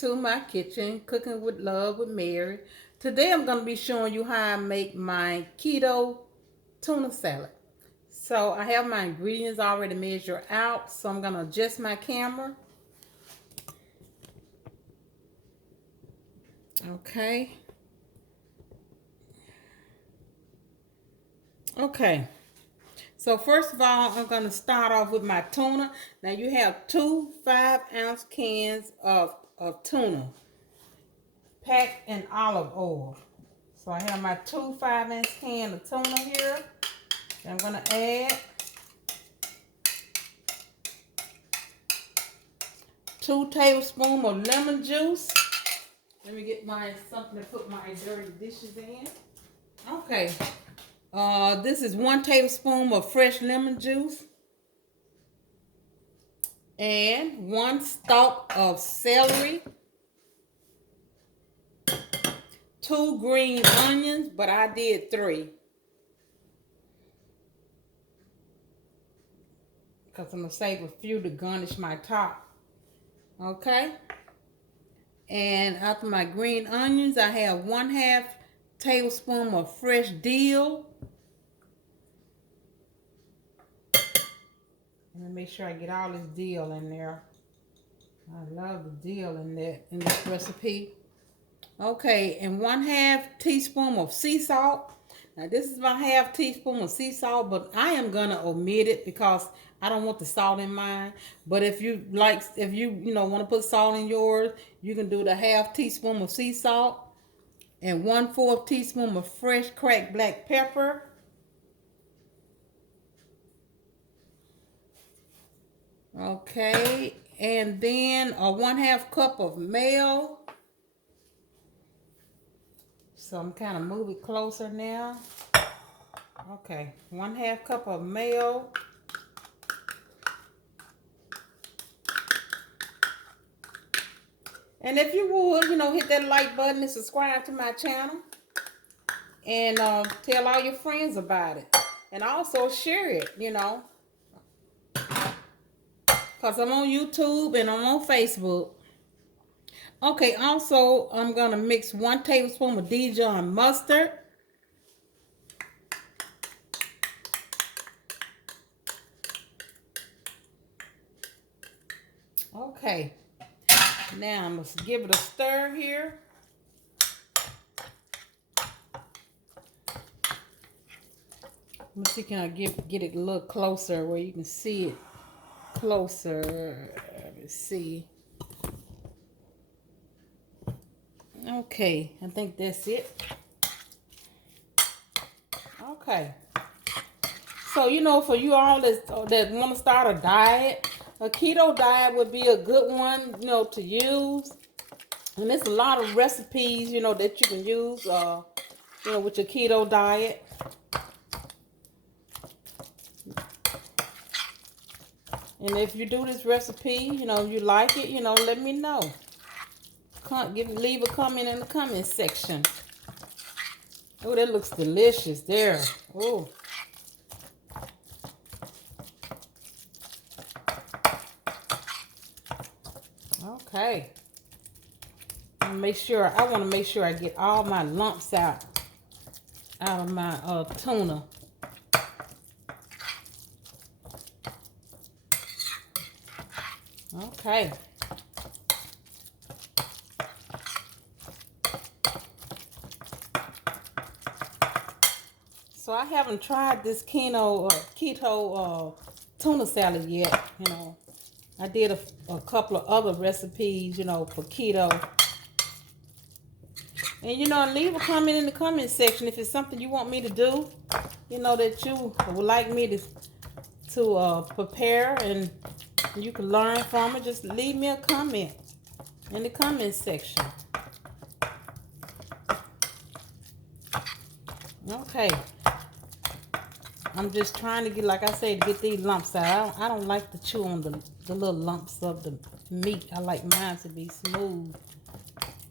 to my kitchen, Cooking with Love with Mary. Today I'm going to be showing you how I make my keto tuna salad. So I have my ingredients already measured out, so I'm going to adjust my camera. Okay. Okay. So first of all, I'm going to start off with my tuna. Now you have two 5-ounce cans of tuna packed in olive oil. So I have my two 5-ounce can of tuna here. I'm going to add 2 tablespoons of lemon juice. Let me get something to put my dirty dishes in. Okay. This is 1 tablespoon of fresh lemon juice. And 1 stalk of celery. 2 green onions, but I did 3. Because I'm going to save a few to garnish my top. Okay. And after my green onions, I have 1/2 tablespoon of fresh dill. Let me make sure I get all this dill in there. I love the dill in this recipe. Okay, and 1/2 teaspoon of sea salt. Now this is my 1/2 teaspoon of sea salt, but I am gonna omit it because I don't want the salt in mine. But if you want to put salt in yours, you can do the 1/2 teaspoon of sea salt and 1/4 teaspoon of fresh cracked black pepper. Okay, and then a 1/2 cup of mayo. So I'm kind of moving closer now. Okay, 1/2 cup of mayo. And if you would, hit that like button and subscribe to my channel. And tell all your friends about it. And also share it, because I'm on YouTube and I'm on Facebook. Okay, also, I'm going to mix 1 tablespoon of Dijon mustard. Okay, now I'm going to give it a stir here. Let me see, can I get it a little closer where you can see it closer? Let me see. Okay, I think that's it. Okay. So, for you all that want to start a diet, a keto diet would be a good one, to use. And there's a lot of recipes, that you can use, with your keto diet. And if you do this recipe, you like it, let me know. Leave a comment in the comment section. Oh, that looks delicious there. Oh. Okay. I want to make sure I get all my lumps out of my tuna. Okay. So I haven't tried this keto tuna salad yet. I did a couple of other recipes, for keto. And leave a comment in the comment section if it's something you want me to do. That you would like me to prepare, and you can learn from it. Just leave me a comment in the comment section. Okay. I'm just trying to get these lumps out. I don't like to chew on the little lumps of the meat. I like mine to be smooth.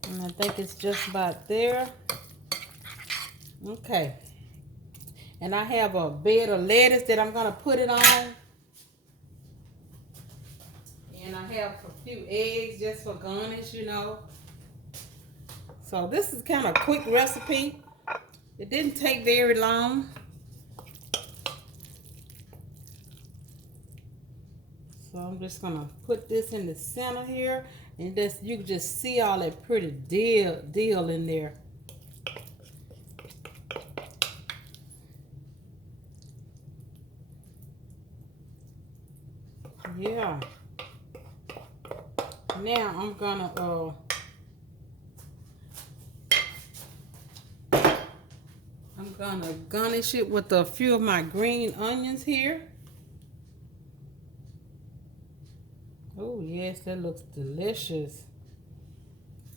And I think it's just about there. Okay. And I have a bed of lettuce that I'm going to put it on. And I have a few eggs just for garnish, you know. So this is kind of a quick recipe. It didn't take very long. So I'm just gonna put this in the center here, and this you can just see all that pretty dill in there. Yeah. Now I'm gonna garnish it with a few of my green onions here. Oh yes, that looks delicious.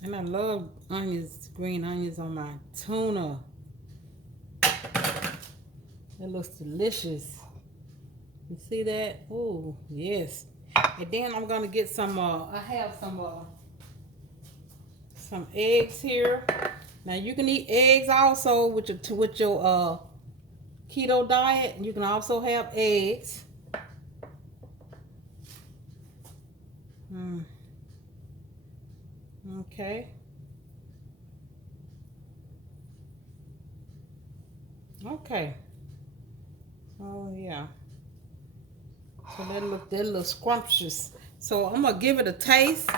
And I love onions, green onions on my tuna. That looks delicious. You see that? Oh yes. And then I'm gonna get some. I have some eggs here. Now you can eat eggs also with your keto diet. You can also have eggs. Okay. Okay. Oh yeah. So that look scrumptious. So I'm gonna give it a taste.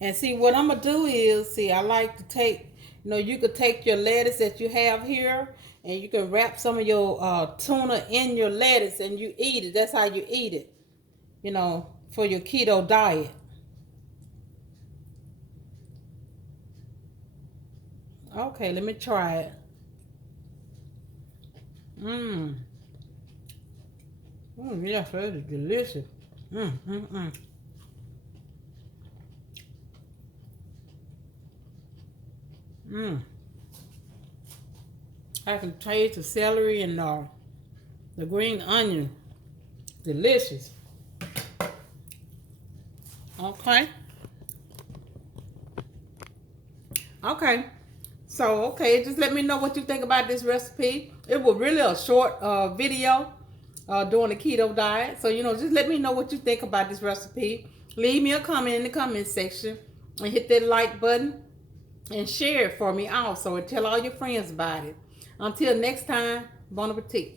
And see what I'm gonna do is, see, I like to take, you know, you could take your lettuce that you have here, and you can wrap some of your tuna in your lettuce, and you eat it. That's how you eat it, you know, for your keto diet. Okay, let me try it. Yes, that is delicious. I can taste the celery and the green onion. Delicious. Okay. Okay. So, okay, just let me know what you think about this recipe. It was really a short video doing the keto diet. So, you know, just let me know what you think about this recipe. Leave me a comment in the comment section and hit that like button and share it for me also and tell all your friends about it. Until next time, bon appetit.